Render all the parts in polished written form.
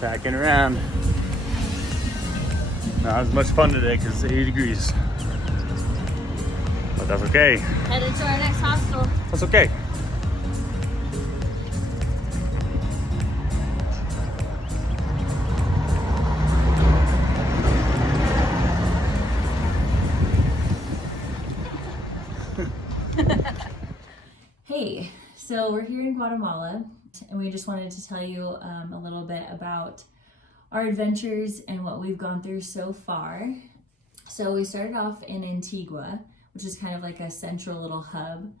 Packing around. Not as much fun today because it's 80 degrees. But that's okay. Headed to our next hostel. That's okay. Hey, so we're here in Guatemala, and we just wanted to tell you a little bit about our adventures and what we've gone through so far. So we started off in Antigua, which is kind of like a central little hub.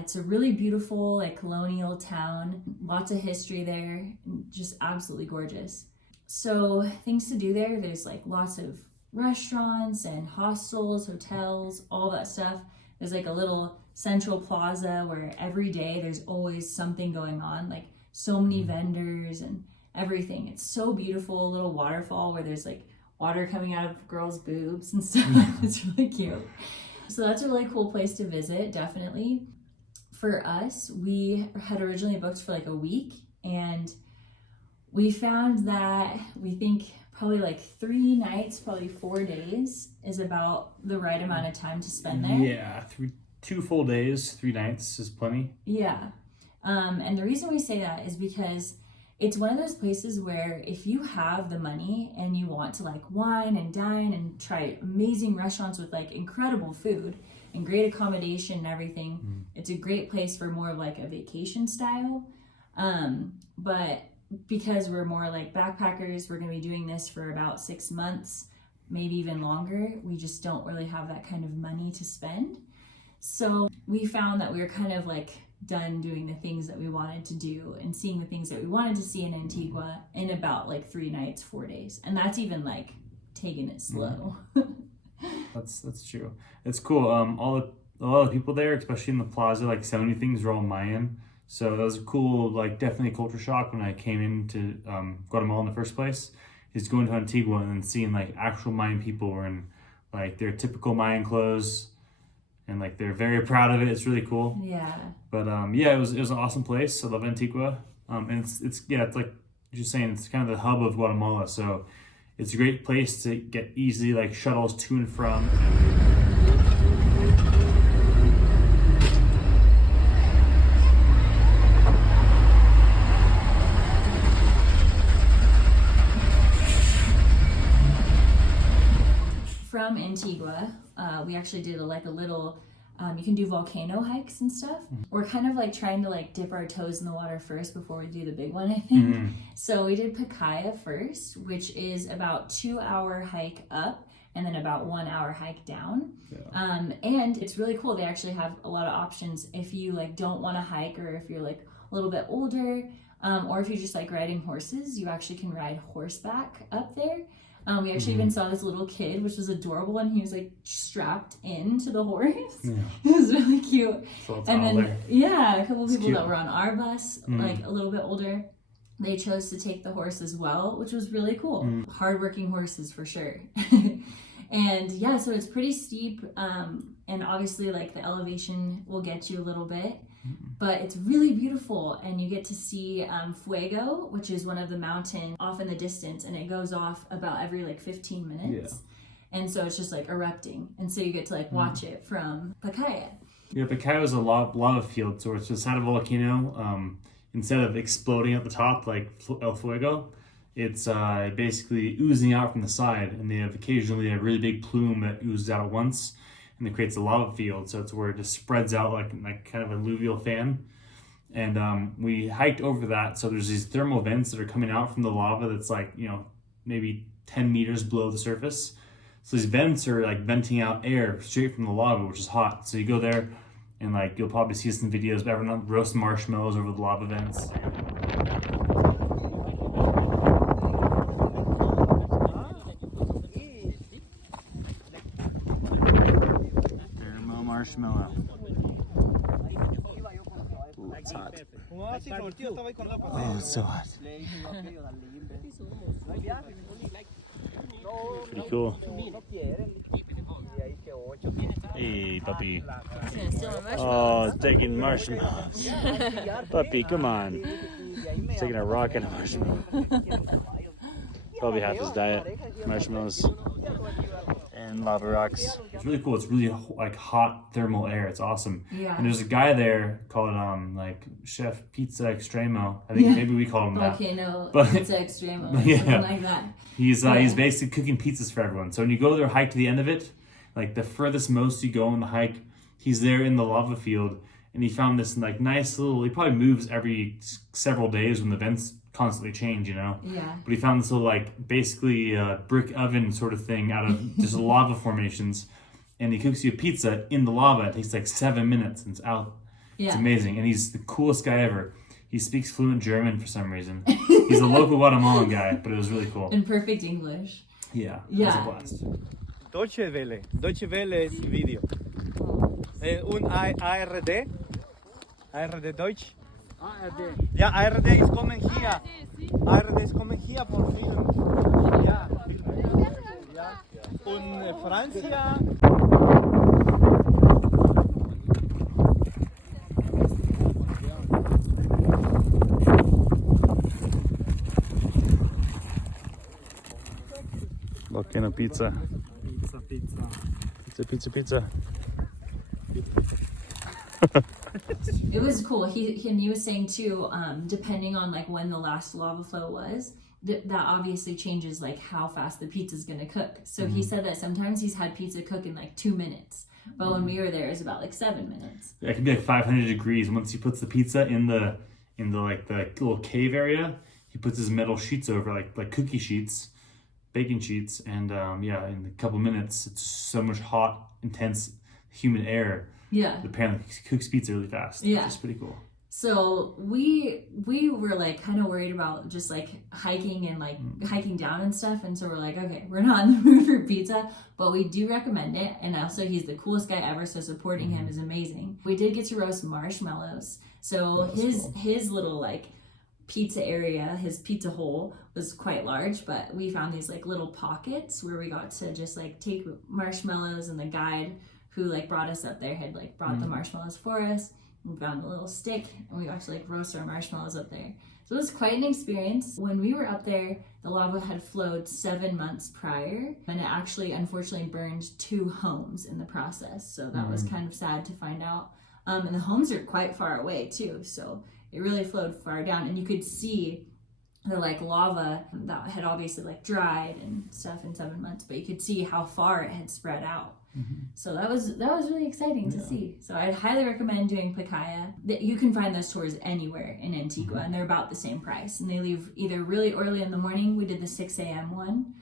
It's a really beautiful, like, colonial town, lots of history there, just absolutely gorgeous. So things to do there, there's like lots of restaurants and hostels, hotels, all that stuff. There's like a little central plaza where every day there's always something going on, like so many vendors and everything. It's so beautiful, a little waterfall where there's like water coming out of girls' boobs and stuff. It's really cute. So that's a really cool place to visit, definitely. For us, we had originally booked for like a week, and we found that we think probably like 3 nights, probably 4 days is about the right amount of time to spend there. Yeah, 2 full days, 3 nights is plenty. Yeah. And the reason we say that is because it's one of those places where if you have the money and you want to like wine and dine and try amazing restaurants with like incredible food and great accommodation and everything, it's a great place for more of like a vacation style. But because we're more like backpackers, we're going to be doing this for about 6 months, maybe even longer. We just don't really have that kind of money to spend. So we found that we were kind of like done doing the things that we wanted to do and seeing the things that we wanted to see in Antigua in about like 3 nights, 4 days. And that's even like taking it slow. That's true. It's cool. A lot of people there, especially in the plaza, like selling things are all Mayan. So that was a cool, like, definitely culture shock when I came into Guatemala in the first place. Is going to Antigua and then seeing like actual Mayan people wearing like their typical Mayan clothes, and like they're very proud of it. It's really cool. Yeah. But yeah, it was an awesome place. I love Antigua. And it's like you're saying, it's kind of the hub of Guatemala. So it's a great place to get easily like shuttles to and from. From Antigua, we actually did a little, you can do volcano hikes and stuff. We're kind of like trying to like dip our toes in the water first before we do the big one, I think. So we did Pacaya first, which is about 2-hour hike up and then about 1 hour hike down. Yeah. And it's really cool. They actually have a lot of options if you like don't want to hike, or if you're like a little bit older, or if you just like riding horses, you actually can ride horseback up there. We actually even saw this little kid, which was adorable, and he was like strapped into the horse. Yeah. It was really cute. And then, yeah, a couple of people that were on our bus, like a little bit older, they chose to take the horse as well, which was really cool. Hardworking horses for sure. And yeah, so it's pretty steep, and obviously like the elevation will get you a little bit. But it's really beautiful, and you get to see Fuego, which is one of the mountains off in the distance, and it goes off about every like 15 minutes. Yeah. And so it's just like erupting, and so you get to like watch it from Pacaya. Yeah, Pacaya is a lava field, so it's just had a volcano. Instead of exploding at the top like El Fuego, it's basically oozing out from the side, and they have occasionally a really big plume that oozes out at once. And it creates a lava field, so it's where it just spreads out like kind of an alluvial fan. And we hiked over that, so there's these thermal vents that are coming out from the lava that's like, maybe 10 meters below the surface. So these vents are like venting out air straight from the lava, which is hot. So you go there, and like you'll probably see some videos of everyone roast marshmallows over the lava vents. Marshmallow. Ooh, it's hot. Oh, it's so hot. Pretty cool. Hey, puppy. Oh, it's taking marshmallows. Puppy, come on. taking a rock and a marshmallow. Probably half his diet. Marshmallows and lava rocks. It's really cool. It's really like hot thermal air. It's awesome. Yeah. And there's a guy there called like Chef Pizza Extremo. I think maybe we call him that. Volcano But- Pizza Extremo. Or Yeah. something like that. He's basically cooking pizzas for everyone. So when you go there, hike to the end of it, like the furthest most you go on the hike, he's there in the lava field, and he found this like nice little. He probably moves every several days when the vents constantly change, you know. Yeah. But he found this little like basically brick oven sort of thing out of just lava formations, and he cooks you a pizza in the lava. It takes like 7 minutes, and it's out. Yeah. It's amazing, and he's the coolest guy ever. He speaks fluent German for some reason. He's a local Guatemalan guy, but it was really cool. In perfect English. Yeah, Yeah. it was a blast. Deutsche Welle. Deutsche Welle ist Video. Und ARD. ARD Deutsch. ARD. Ja, ARD ist kommen hier. ARD ist kommen hier for Film. Ja, Film. Ja. Und Francia. Volcano pizza. Pizza. It was cool. He was saying too, depending on like when the last lava flow was, that obviously changes like how fast the pizza's gonna cook. So he said that sometimes he's had pizza cook in like 2 minutes, but when we were there, it was about like 7 minutes. It can be like 500 degrees. Once he puts the pizza in the like the little cave area, he puts his metal sheets over like cookie sheets, baking sheets, and in a couple minutes, it's so much hot, intense, humid air. Yeah. Apparently, he cooks pizza really fast. Yeah. It's pretty cool. So we were like kind of worried about just like hiking and like hiking down and stuff, and so we're like, okay, we're not in the mood for pizza, but we do recommend it. And also he's the coolest guy ever, so supporting him is amazing. We did get to roast marshmallows. So his little like pizza area, his pizza hole was quite large, but we found these like little pockets where we got to just like take marshmallows, and the guide who like brought us up there had like brought the marshmallows for us. We found a little stick, and we got to like roast our marshmallows up there. So it was quite an experience. When we were up there, the lava had flowed 7 months prior, and it actually unfortunately burned 2 homes in the process. So that was kind of sad to find out. And the homes are quite far away too, so it really flowed far down, and you could see the like lava that had obviously like dried and stuff in 7 months, but you could see how far it had spread out. So that was really exciting to see. So I'd highly recommend doing Pacaya. You can find those tours anywhere in Antigua, and they're about the same price. And they leave either really early in the morning. We did the 6 a.m. one,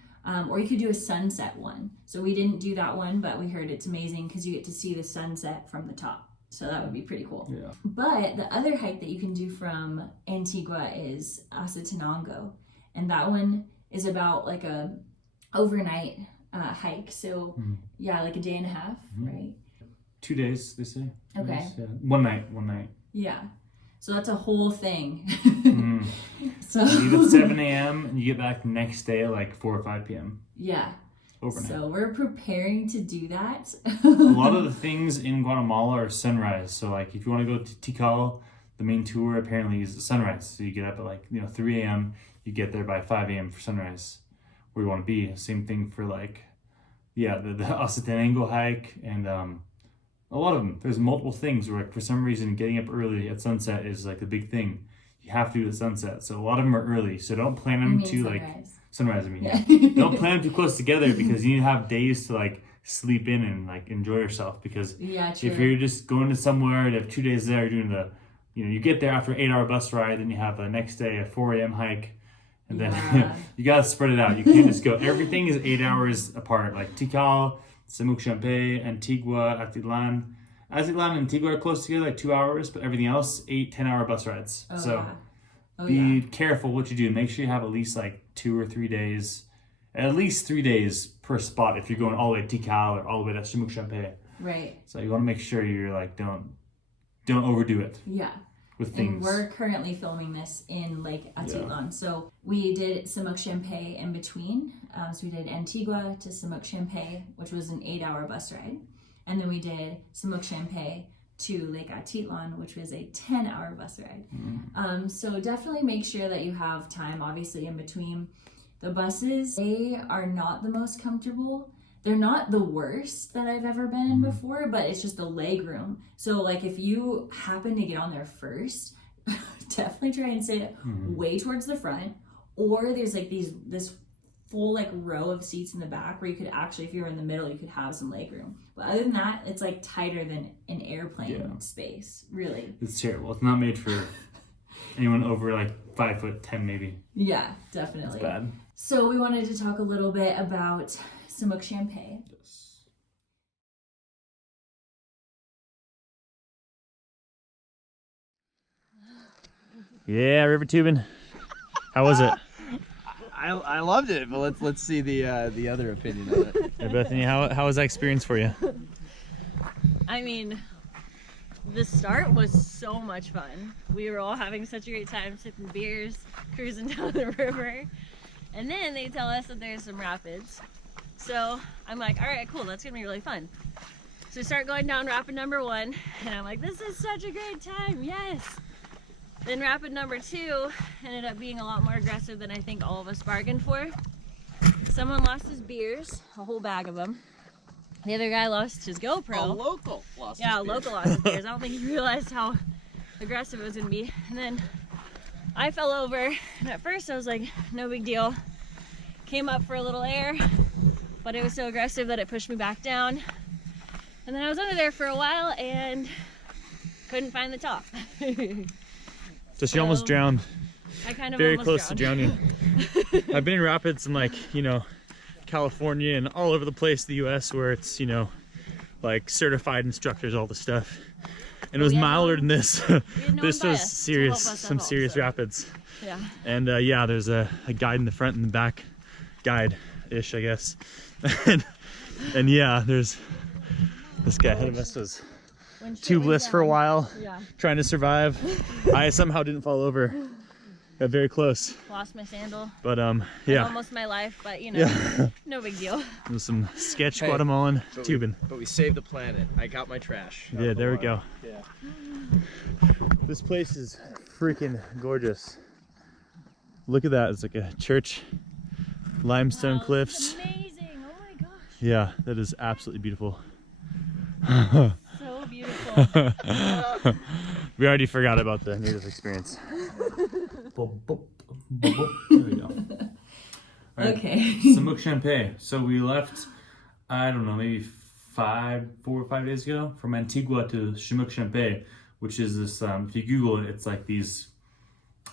or you could do a sunset one. So we didn't do that one, but we heard it's amazing because you get to see the sunset from the top. So that would be pretty cool. Yeah. But the other hike that you can do from Antigua is Acatenango, and that one is about like a overnight hike. So yeah, like a day and a half, right? 2 days, they say. Okay. Yes, yeah. One night. Yeah. So that's a whole thing. So You leave at 7 a.m. and you get back the next day at like 4 or 5 p.m. yeah. overnight. So we're preparing to do that. A lot of the things in Guatemala are sunrise. So like if you want to go to Tikal, the main tour apparently is sunrise. So you get up at like 3 a.m. You get there by 5 a.m. for sunrise, where you want to be. Same thing for like the Acatenango hike, and a lot of them. There's multiple things where like, for some reason getting up early at sunset is like a big thing. You have to do the sunset. So a lot of them are early. So don't plan them to like sunrise. I mean, yeah. Don't plan them too close together because you need to have days to like sleep in and like enjoy yourself. Because if you're just going to somewhere, you have 2 days there, you're doing you get there after an 8-hour bus ride, then you have the next day a 4 a.m. hike. And then you gotta spread it out. You can't just go. Everything is 8 hours apart. Like Tikal, Semuc Champey, Antigua, Atitlan and Antigua are close together, like 2 hours, but everything else, 8-10 hour bus rides. Be careful what you do. Make sure you have at least like 2 or 3 days, at least 3 days per spot if you're going all the way to Tikal or all the way to Semuc Champey. Right. So you want to make sure you're like don't overdo it. Yeah. With things. And we're currently filming this in Lake Atitlan. Yeah. So we did Semuc Champey in between. So we did Antigua to Semuc Champey, which was an 8-hour bus ride. And then we did Semuc Champey to Lake Atitlan, which was a 10-hour bus ride. So definitely make sure that you have time, obviously, in between. The buses, they are not the most comfortable. They're not the worst that I've ever been in before, but it's just the leg room. So like if you happen to get on there first, definitely try and sit way towards the front, or there's like this full like row of seats in the back where you could actually, if you're in the middle, you could have some leg room. But other than that, it's like tighter than an airplane space, really. It's terrible. It's not made for anyone over like 5'10" maybe. Yeah, definitely. It's bad. So we wanted to talk a little bit about Semuc Champey. Yeah, river tubing. How was it? I loved it, but let's see the other opinion of it. Hey, Bethany, how was that experience for you? I mean, the start was so much fun. We were all having such a great time, sipping beers, cruising down the river. And then they tell us that there's some rapids. So I'm like, all right, cool, that's gonna be really fun. So we start going down rapid number 1, and I'm like, this is such a great time, yes! Then rapid number 2 ended up being a lot more aggressive than I think all of us bargained for. Someone lost his beers, a whole bag of them. The other guy lost his GoPro. A local lost Yeah, a his beer. local lost his beers. I don't think he realized how aggressive it was gonna be. And then I fell over, and at first I was like, no big deal. Came up for a little air, but it was so aggressive that it pushed me back down. And then I was under there for a while and couldn't find the top. So she almost drowned. I kind of Very almost close drowned. to drowning. I've been in rapids in like, California and all over the place in the US where it's, like certified instructors, all the stuff. And it was we had milder no than this. had no This one by was us to serious, help us at some all, serious so. rapids. Yeah. And yeah, there's a guide in the front and the back, guide-ish, I guess. and yeah, there's this guy ahead of us was When shit tubeless went for a down. while, Yeah. trying to survive. I somehow didn't fall over. Got very close. Lost my sandal. But And yeah, almost my life, but yeah. no big deal. It was some sketch Hey, Guatemalan But tubing. but we saved the planet. I got my trash. out Yeah, of the there we water. go. Yeah. This place is freaking gorgeous. Look at that, it's like a church. Limestone Wow, cliffs. It's amazing. Oh my gosh. Yeah, that is absolutely beautiful. So beautiful. We already forgot about the native experience. There we go. Alright, Okay. Semuc Champey. So we left, I don't know, maybe 4 or 5 days ago from Antigua to Semuc Champey, which is this, if you Google it, it's like these,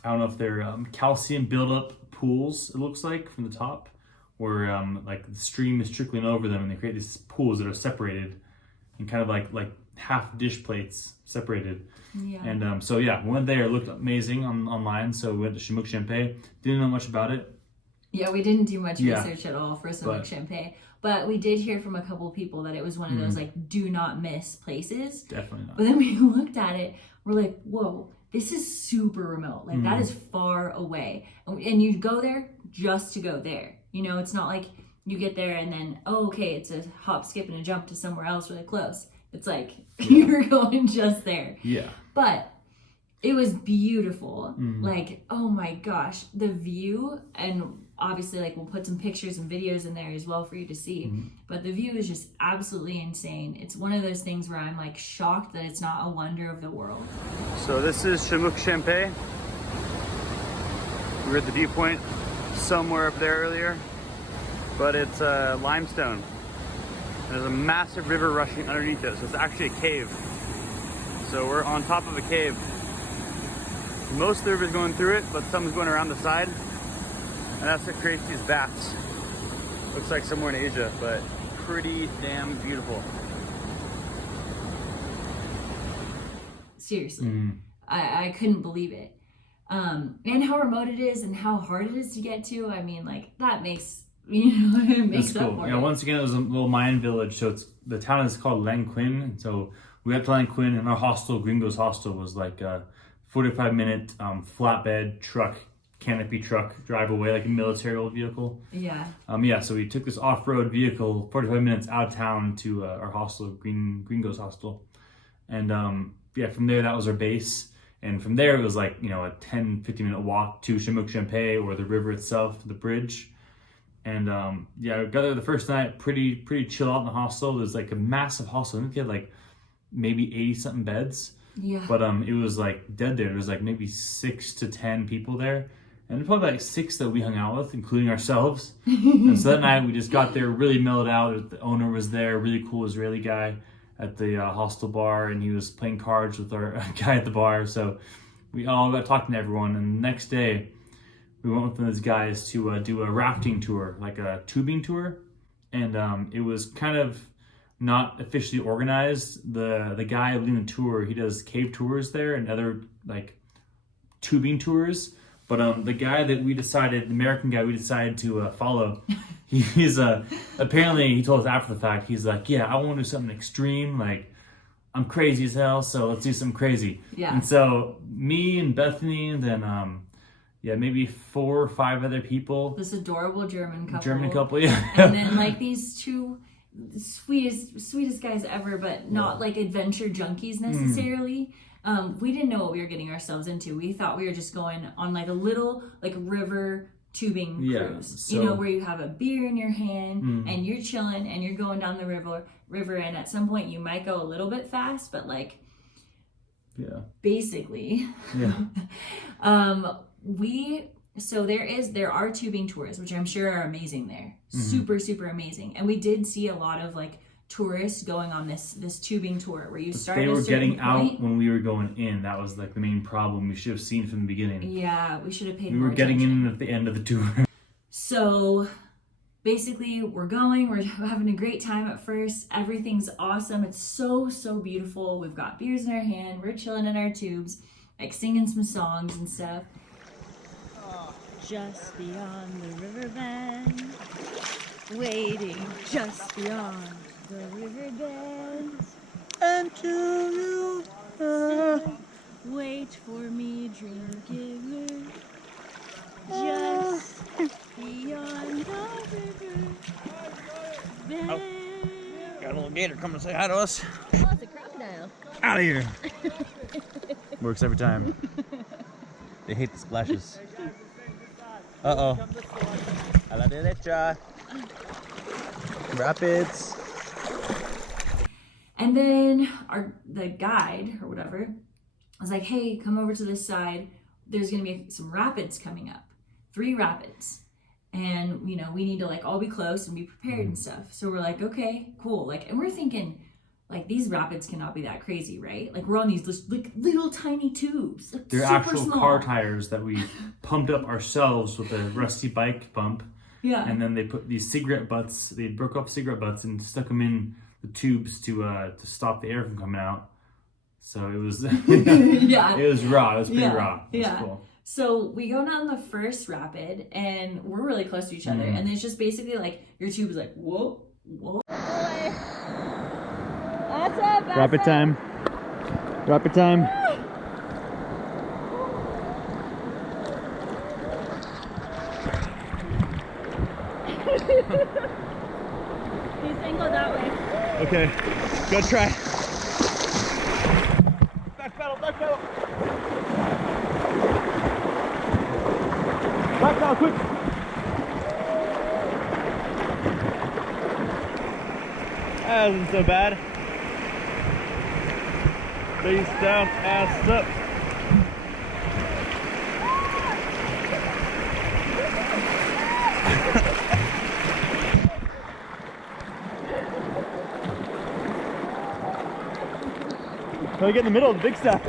I don't know if they're calcium buildup pools, it looks like, from the top, where like the stream is trickling over them and they create these pools that are separated and kind of like half dish plates separated. Yeah. And so yeah, we went there, it looked amazing online, so we went to Semuc Champey. Didn't know much about it. Yeah, we didn't do much Yeah. research at all for Semuc But- Champey, but we did hear from a couple people that it was one of those like do not miss places. Definitely not. But then we looked at it, we're like, whoa, this is super remote. Like that is far away, and you go there just to go there. It's not like you get there and then okay, it's a hop, skip, and a jump to somewhere else really close. It's like you're going just there. Yeah. But it was beautiful. Like, oh my gosh, the view, and obviously like we'll put some pictures and videos in there as well for you to see. But the view is just absolutely insane. It's one of those things where I'm like shocked that it's not a wonder of the world. So this is Semuc Champey. We were at the viewpoint somewhere up there earlier, but it's limestone. There's a massive river rushing underneath it, so it's actually a cave. So we're on top of a cave. Most of the river's going through it, but some's going around the side, and that's what creates these baths. Looks like somewhere in Asia, but pretty damn beautiful. Seriously. I couldn't believe it. And how remote it is and how hard it is to get to. I mean, like that makes, it makes That's up cool. for Yeah, it. once again, it was a little Mayan village, so the town is called Lanquin. So we got to Lanquin, and our hostel, Gringo's Hostel, was like a 45-minute flatbed truck, canopy truck, drive away like a military old vehicle. Yeah. Yeah, so we took this off-road vehicle 45 minutes out of town to our hostel, Gringo's Hostel. And yeah, from there, that was our base. And from there, it was like, you know, a 10-15 minute walk to Semuc Champey, or the river itself, to the bridge. And yeah, I got there the first night, pretty chill out in the hostel. There's like a massive hostel. I think they had like maybe 80 something beds. Yeah. But it was like dead there. There was like maybe 6 to 10 people there. And probably like 6 that we hung out with, including ourselves. And so that night we just got there really mellowed out. The owner was there, really cool Israeli guy at the hostel bar, and he was playing cards with our guy at the bar. So we all got talking to everyone. And the next day we went with those guys to do a rafting tour, like a tubing tour. And it was kind of not officially organized. The guy leading the tour, he does cave tours there and other like tubing tours. But the guy that we decided, the American guy we decided to follow, he's apparently, he told us after the fact, he's like, yeah, I want to do something extreme. Like, I'm crazy as hell, so let's do something crazy. Yeah. And so me and Bethany, and then yeah, maybe 4 or 5 other people. This adorable German couple, yeah. And then like these 2 sweetest guys ever, but not like adventure junkies necessarily. We didn't know what we were getting ourselves into. We thought we were just going on like a little like river tubing cruise, you know, where you have a beer in your hand and you're chilling and you're going down the river, and at some point you might go a little bit fast, but like basically there are tubing tours, which I'm sure are amazing there. Super amazing. And we did see a lot of like tourists going on this tubing tour where you start. They were getting point. out when we were going in. That was like the main problem. We should have seen from the beginning. Yeah, we should have paid. We were getting in at the end of the tour. So basically, we're having a great time at first. Everything's awesome. It's so beautiful. We've got beers in our hand. We're chilling in our tubes, like singing some songs and stuff. Just beyond the river bend, waiting just beyond the river bend. Until you wait for me, dream giver. Just beyond the river bend. Got a little gator coming to say hi to us. Oh, it's a crocodile. Out of here. Works every time. They hate the splashes. Uh-oh. A la derecha. Rapids. And then the guide or whatever was like, hey, come over to this side. There's going to be some rapids coming up. 3 rapids. And, you know, we need to like all be close and be prepared and stuff. So we're like, okay, cool. Like, and we're thinking, like, these rapids cannot be that crazy, right? Like, we're on these like little tiny tubes. Like, They're super actual small car tires that we pumped up ourselves with a rusty bike pump. Yeah. And then they put these cigarette butts, they broke up cigarette butts and stuck them in the tubes to stop the air from coming out. So it was, yeah. It was raw. It was pretty raw. It was yeah. cool. So we go down the first rapid and we're really close to each other. And it's just basically like your tube is like, whoa, whoa. Rapid time. Rapid time. He's angled that way. Okay, go try. Back pedal, back pedal. Back pedal, quick. That wasn't so bad. Face down, ass up. Try to get in the middle of the big stack.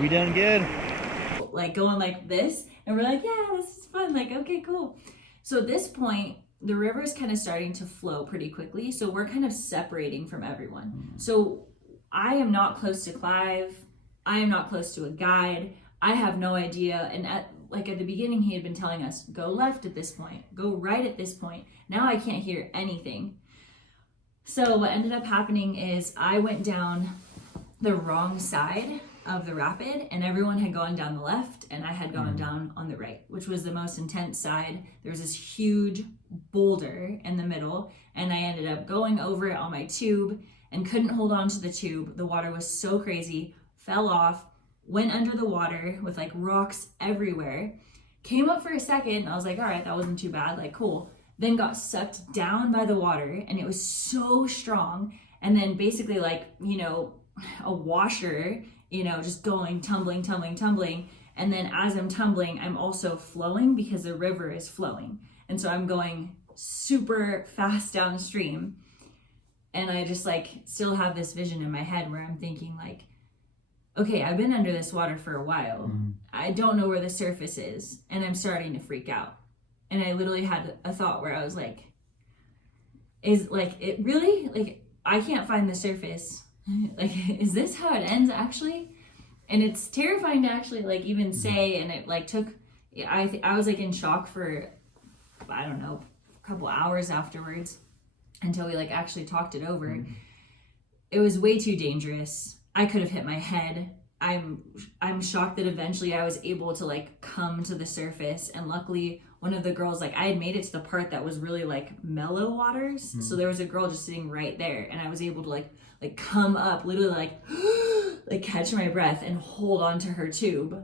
We done good. Like going like this, and we're like, yeah, this is fun. Like, okay, cool. So at this point, the river is kind of starting to flow pretty quickly. So we're kind of separating from everyone. So I am not close to Clive. I am not close to a guide. I have no idea. And at the beginning, he had been telling us, go left at this point, go right at this point. Now I can't hear anything. So what ended up happening is I went down the wrong side of the rapid, and everyone had gone down the left and I had gone down on the right, which was the most intense side. There was this huge boulder in the middle, and I ended up going over it on my tube and couldn't hold on to the tube. The water was so crazy, fell off, went under the water with like rocks everywhere, came up for a second. I was like, all right, that wasn't too bad, like cool. Then got sucked down by the water, and it was so strong. And then basically like, you know, a washer, you know, just going, tumbling. And then as I'm tumbling, I'm also flowing because the river is flowing. And so I'm going super fast downstream. And I just like still have this vision in my head where I'm thinking like, okay, I've been under this water for a while. I don't know where the surface is, and I'm starting to freak out. And I literally had a thought where I was like, is like, it really, like, I can't find the surface. Like, is this how it ends actually? And it's terrifying to actually like even say, and it like took, I was like in shock for, I don't know, a couple hours afterwards until we like actually talked it over. It was way too dangerous. I could have hit my head. I'm shocked that eventually I was able to like come to the surface, and luckily one of the girls, like I had made it to the part that was really like mellow waters. So there was a girl just sitting right there, and I was able to like come up, literally like like catch my breath and hold on to her tube.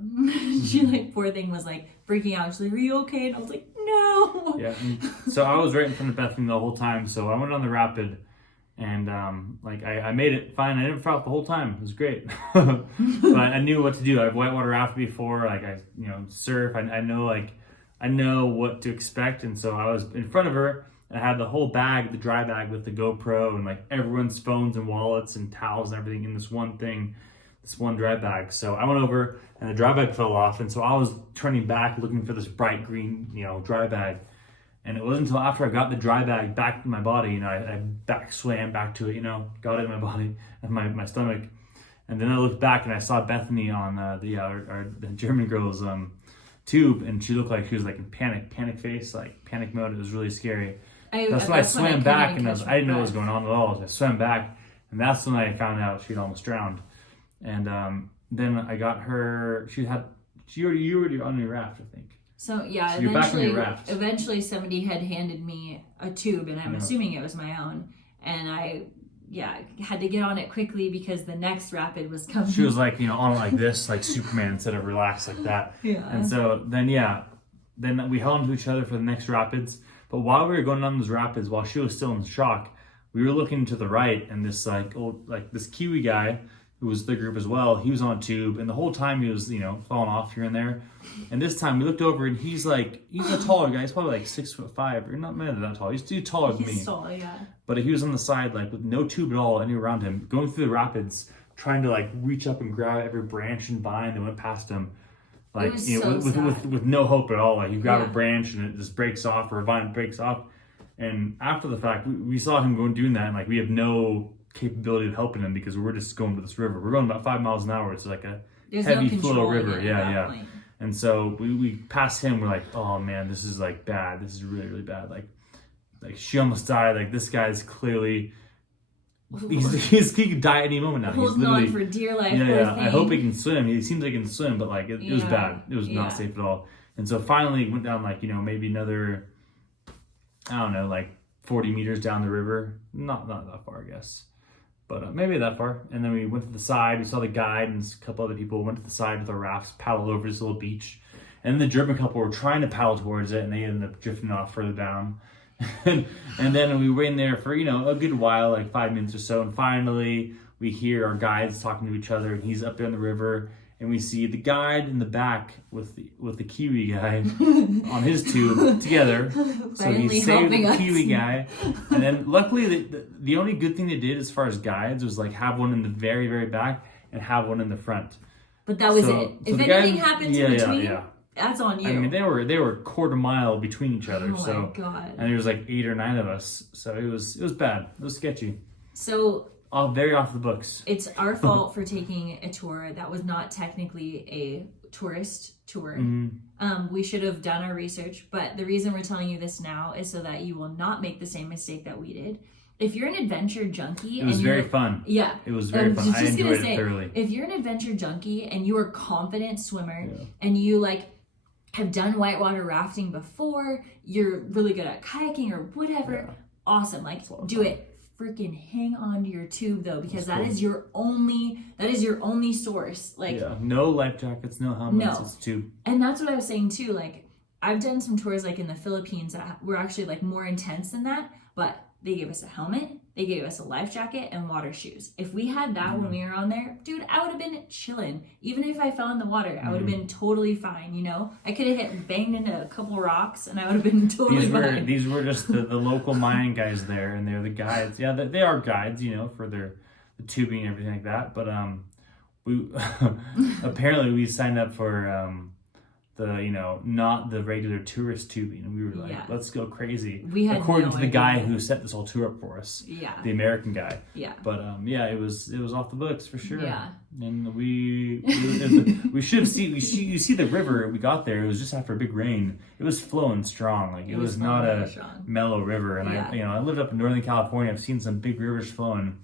She like, poor thing, was like freaking out. She's like, are you okay? And I was like, no. Yeah. So I was right in front of Bethany the whole time. So I went on the rapid, and like I made it fine. I didn't fall the whole time. It was great. But I knew what to do. I've whitewater rafted before. Like I, you know, surf. I know what to expect. And so I was in front of her. I had the whole bag, the dry bag with the GoPro and like everyone's phones and wallets and towels and everything in this one thing, this one dry bag. So I went over and the dry bag fell off. And so I was turning back looking for this bright green, you know, dry bag. And it wasn't until after I got the dry bag back in my body, you know, I back swam back to it, you know, got it in my body and my stomach. And then I looked back and I saw Bethany on the German girl's tube, and she looked like she was like in panic face, like panic mode. It was really scary. That's when I swam back, and I didn't know what was going on at all. So I swam back, and that's when I found out she'd almost drowned. And then I got her. You already on your raft, I think. So yeah, so eventually somebody had handed me a tube, and I'm assuming it was my own, and I had to get on it quickly because the next rapid was coming. She was like, you know, on it like this, like Superman, instead of relaxed like that. Yeah. And so then we held onto each other for the next rapids. But while we were going down those rapids, while she was still in shock, we were looking to the right, and this this Kiwi guy who was the group as well, he was on a tube, and the whole time he was, you know, falling off here and there. And this time we looked over, and he's a taller guy. He's probably like 6'5", or not maybe that tall. He's taller than me. He's tall, yeah. But he was on the side, like with no tube at all anywhere around him, going through the rapids, trying to like reach up and grab every branch and vine that went past him. Like, you know, with no hope at all. Like you grab a branch and it just breaks off, or a vine breaks off. And after the fact, we saw him doing that, and like we have no capability of helping him because we're just going to this river. We're going about 5 miles an hour. It's like a heavy flow river. Yeah. Point. And so we passed him. We're like, oh man, this is like bad. This is really, really bad. Like she almost died. Like this guy's clearly, he could die at any moment now. Holding he's on for dear life. Yeah. I hope he can swim. He seems like he can swim, but like it was bad. It was not safe at all. And so finally went down like, you know, maybe another, I don't know, like 40 meters down the river. Not that far, I guess. But maybe that far. And then we went to the side. We saw the guide and a couple other people went to the side with our rafts, paddled over this little beach. And the German couple were trying to paddle towards it, and they ended up drifting off further down. And then we were in there for, you know, a good while, like 5 minutes or so. And finally, we hear our guides talking to each other, and he's up there in the river. And we see the guide in the back with the Kiwi guy on his tube together. So he saved the Kiwi guy. And then luckily, the only good thing they did as far as guides was like have one in the very, very back and have one in the front. But that was it. If anything happens in between, that's on you. I mean, they were a quarter mile between each other. Oh my God. And there was like 8 or 9 of us. So it was bad. It was sketchy. So very off the books. It's our fault for taking a tour that was not technically a tourist tour. We should have done our research, but the reason we're telling you this now is so that you will not make the same mistake that we did. if you're an adventure junkie, It was and very you're, fun. Yeah, It was very fun. I enjoyed it thoroughly. If you're an adventure junkie and you are a confident swimmer and you like have done whitewater rafting before, you're really good at kayaking or whatever, awesome. Like do it. Freaking hang on to your tube though, because that is your only source. Like no life jackets, no helmets, no. It's tube. And that's what I was saying too. Like I've done some tours like in the Philippines that were actually like more intense than that, but they gave us a helmet, they gave us a life jacket and water shoes. If we had that when we were on there, dude, I would have been chilling. Even if I fell in the water, I would have been been fine, you know? I could have banged into a couple rocks and I would have been totally fine. These were just the local mining guys there, and they're the guides. Yeah, they are guides, you know, for the tubing and everything like that. But we apparently we signed up for not the regular tourist tubing, and we were like, let's go crazy. We had according no to the guy idea. who set this whole tour up for us. Yeah. The American guy. Yeah. But it was off the books for sure. Yeah. And we should have you see the river. We got there. It was just after a big rain. It was flowing strong. Like it was not a mellow river. And I lived up in Northern California. I've seen some big rivers flowing.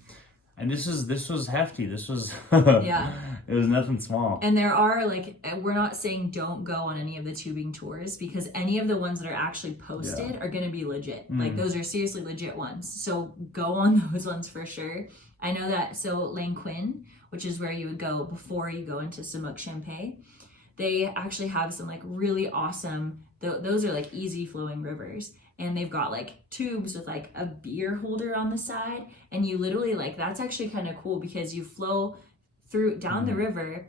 And this was hefty. This was it was nothing small. And there are like, we're not saying don't go on any of the tubing tours, because any of the ones that are actually posted are going to be legit. Like those are seriously legit ones. So go on those ones for sure. I know that. So Lanquin, which is where you would go before you go into Semuc Champey, they actually have some like really awesome, those are like easy flowing rivers. And they've got like tubes with like a beer holder on the side. And you literally like, that's actually kind of cool because you flow down the river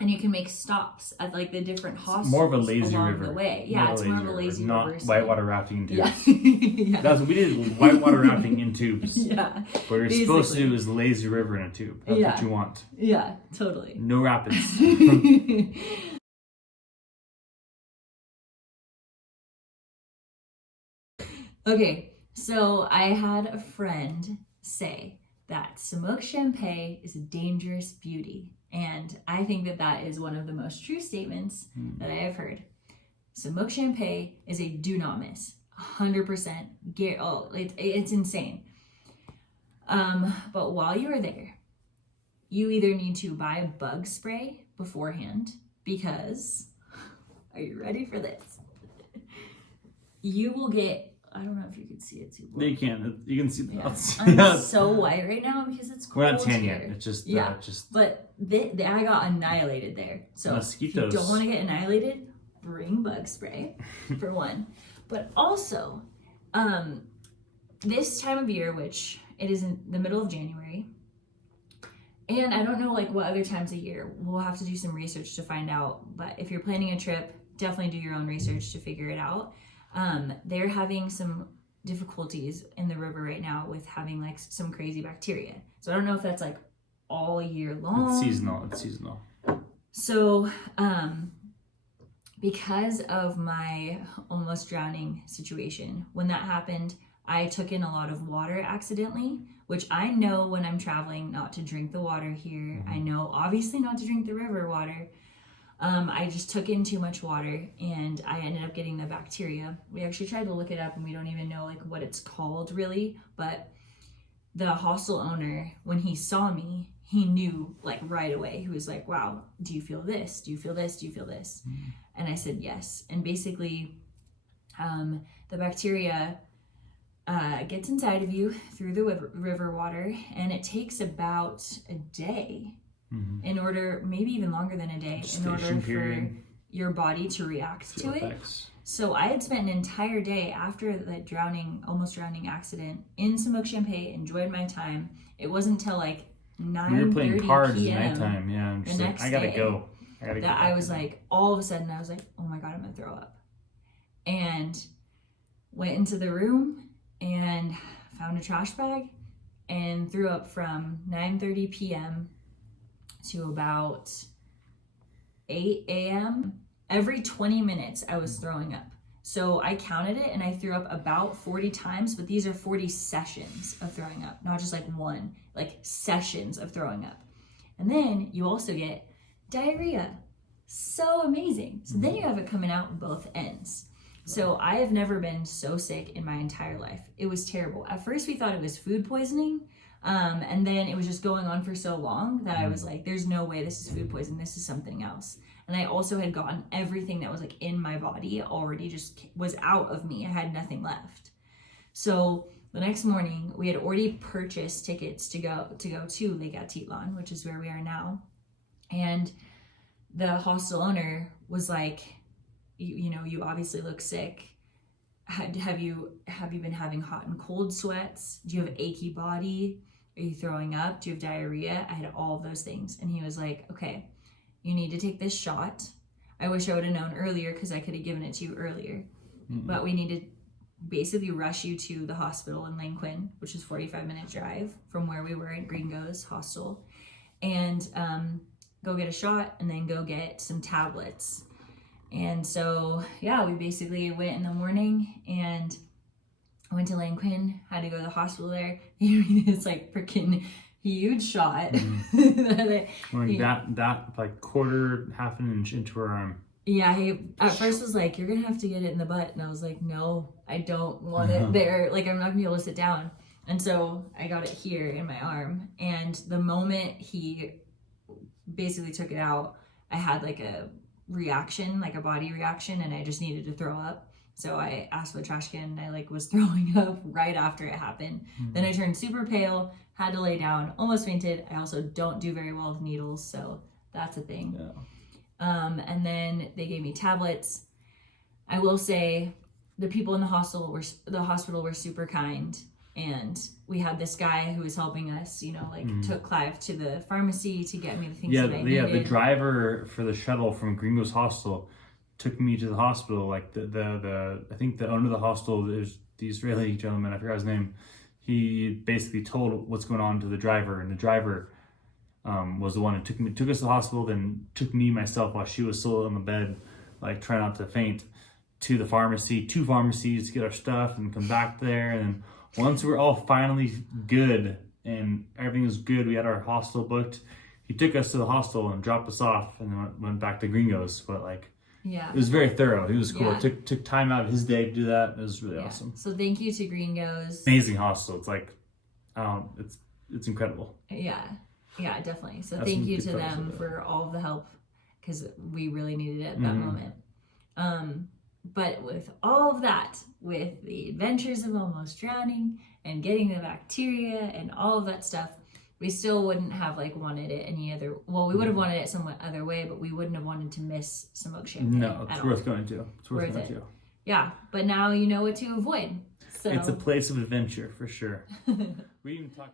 and you can make stops at like the different hostels. More of a lazy along river. The way. Yeah, it's more of a lazy river. Not whitewater rafting in tubes. Yeah. That's what we did, whitewater rafting in tubes. Yeah. What you're supposed to do is lazy river in a tube. That's what you want. Yeah, totally. No rapids. Okay, so I had a friend say that Semuc Champey is a dangerous beauty. And I think that that is one of the most true statements that I have heard. Semuc Champey is a do not miss. 100%. It's insane. But while you are there, you either need to buy a bug spray beforehand because, are you ready for this? You will get, I don't know if you can see it too well. You can see the I'm so white right now because it's cold. We're not tan yet. here. It's just But I got annihilated there. So mosquitoes. If you don't want to get annihilated, bring bug spray for one. But also, this time of year, which it is in the middle of January, and I don't know like what other times of year, we'll have to do some research to find out. But if you're planning a trip, definitely do your own research to figure it out. They're having some difficulties in the river right now with having like some crazy bacteria. So I don't know if that's like all year long. It's seasonal. So, because of my almost drowning situation, when that happened, I took in a lot of water accidentally, which I know when I'm traveling not to drink the water here. I know obviously not to drink the river water. I just took in too much water and I ended up getting the bacteria. We actually tried to look it up and we don't even know like what it's called really, but the hostel owner, when he saw me, he knew like right away. He was like, wow, do you feel this? Do you feel this? Do you feel this? And I said, yes. And basically, the bacteria gets inside of you through the river water, and it takes about a day in order, maybe even longer than a day, in order for your body to react to it. So I had spent an entire day after the almost drowning accident in Semuc Champey, enjoyed my time. It wasn't until like 9:30 We were playing cards PM at nighttime. Yeah, I'm just like, I gotta go. I was like, all of a sudden, I was like, oh my God, I'm gonna throw up. And went into the room and found a trash bag and threw up from 9:30 p.m. to about 8 a.m. Every 20 minutes, I was throwing up. So I counted it and I threw up about 40 times, but these are 40 sessions of throwing up, not just like one, like sessions of throwing up. And then you also get diarrhea. So amazing. So then you have it coming out both ends. So I have never been so sick in my entire life. It was terrible. At first we thought it was food poisoning. And then it was just going on for so long that I was like, there's no way this is food poisoning. This is something else. And I also had gotten everything that was like in my body already just was out of me. I had nothing left. So the next morning we had already purchased tickets to go to Lake Atitlan, which is where we are now. And the hostel owner was like, you obviously look sick. Have you been having hot and cold sweats? Do you have achy body? Are you throwing up? Do you have diarrhea? I had all of those things. And he was like, okay, you need to take this shot. I wish I would have known earlier because I could have given it to you earlier. But we need to basically rush you to the hospital in Lanquin, which is 45-minute drive from where we were at Gringo's hostel, and go get a shot and then go get some tablets. And so, yeah, we basically went in the morning and went to Lanquin, had to go to the hospital there. It's like freaking huge shot. that like quarter, half an inch into her arm. Yeah, he at first was like, you're gonna have to get it in the butt. And I was like, no, I don't want it there. Like, I'm not gonna be able to sit down. And so I got it here in my arm. And the moment he basically took it out, I had like a reaction, like a body reaction, and I just needed to throw up. So I asked for the trash can and I like was throwing up right after it happened. Then I turned super pale, had to lay down, almost fainted. I also don't do very well with needles, so that's a thing. Yeah. And then they gave me tablets. I will say the people in the hospital were super kind. And we had this guy who was helping us, took Clive to the pharmacy to get me the things that I needed. Yeah, the driver for the shuttle from Gringo's hostel took me to the hospital. Like I think the owner of the hostel is the Israeli gentleman, I forgot his name. He basically told what's going on to the driver, and the driver was the one who took us to the hospital, then took me myself while she was still on the bed, like trying not to faint, to the pharmacy, 2 pharmacies to get our stuff and come back there. And once we're all finally good and everything was good, we had our hostel booked. He took us to the hostel and dropped us off, and then went back to Gringo's. But it was very thorough. He was cool. Yeah. Took time out of his day to do that. It was really awesome. So thank you to Gringo's. Amazing hostel. It's it's incredible. Yeah, definitely. So That's thank some you good to photos them of it. for all of the help, because we really needed it at that moment. But with all of that, with the adventures of almost drowning and getting the bacteria and all of that stuff, we still wouldn't have wanted it any other. Well, we would have wanted it some other way, but we wouldn't have wanted to miss Semuc Champey. No, it's worth going to. It's worth going to. Yeah, but now you know what to avoid. So It's a place of adventure for sure. we didn't talk.